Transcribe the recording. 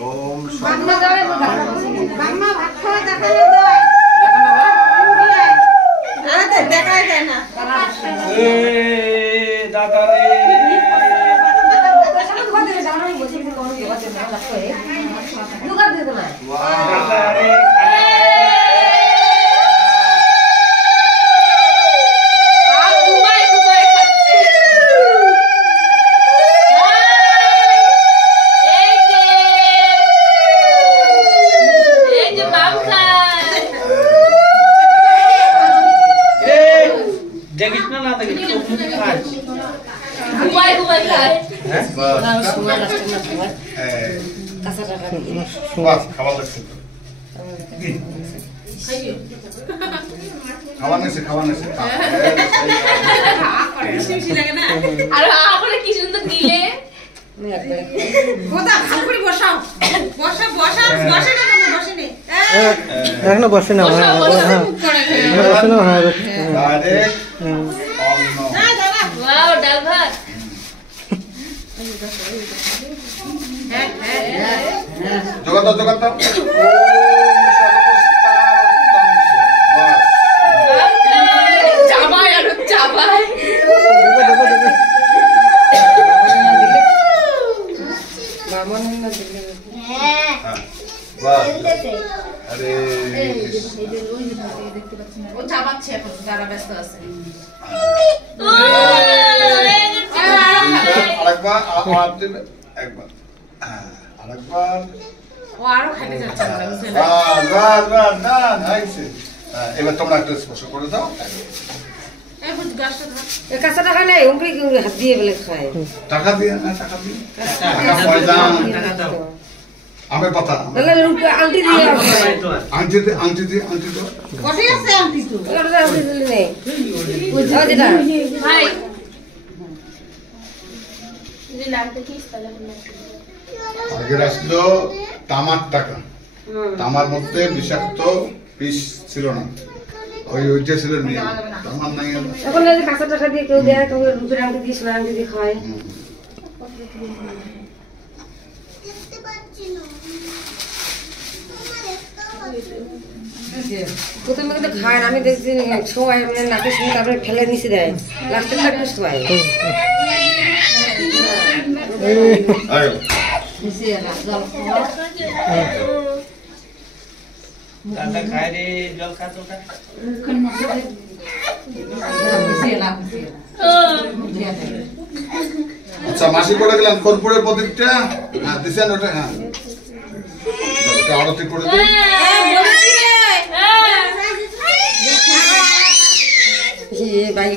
ওম দেখাই যায় না দাদা রে এখনো বসে না এবার তোমরা একটা স্পর্শ করে দাও কাঁচা টাকা নেই হাত দিয়ে বলে খায় টাকা দিয়ে আমার কথা আংটি দিয়ে আংটি দিয়ে বসে আছে আংটি তো আংটি দিলে নেই ভাই আগের আসলো তামার টাকা তামার মধ্যে বিষাক্ত বিষ ছিল না ওইটা ছিল নিয়ে তামার নাই এখন কাঁচা টাকা দিয়ে কেউ দেয় কেউ রুপের আংটি দিয়ে সোনার আংটি দিয়ে খায় প্রথমে কিন্তু খায় আমি দেখছি সবাই নাকের সঙ্গে তারপরে ফেলে নিচে দেয় লাস্টে থাকবে সবাই আচ্ছা মাসি করে গেলাম কর্পূরের প্রদীপটা দিছেন ওটা হ্যাঁ আরতি করে দিন বাইরে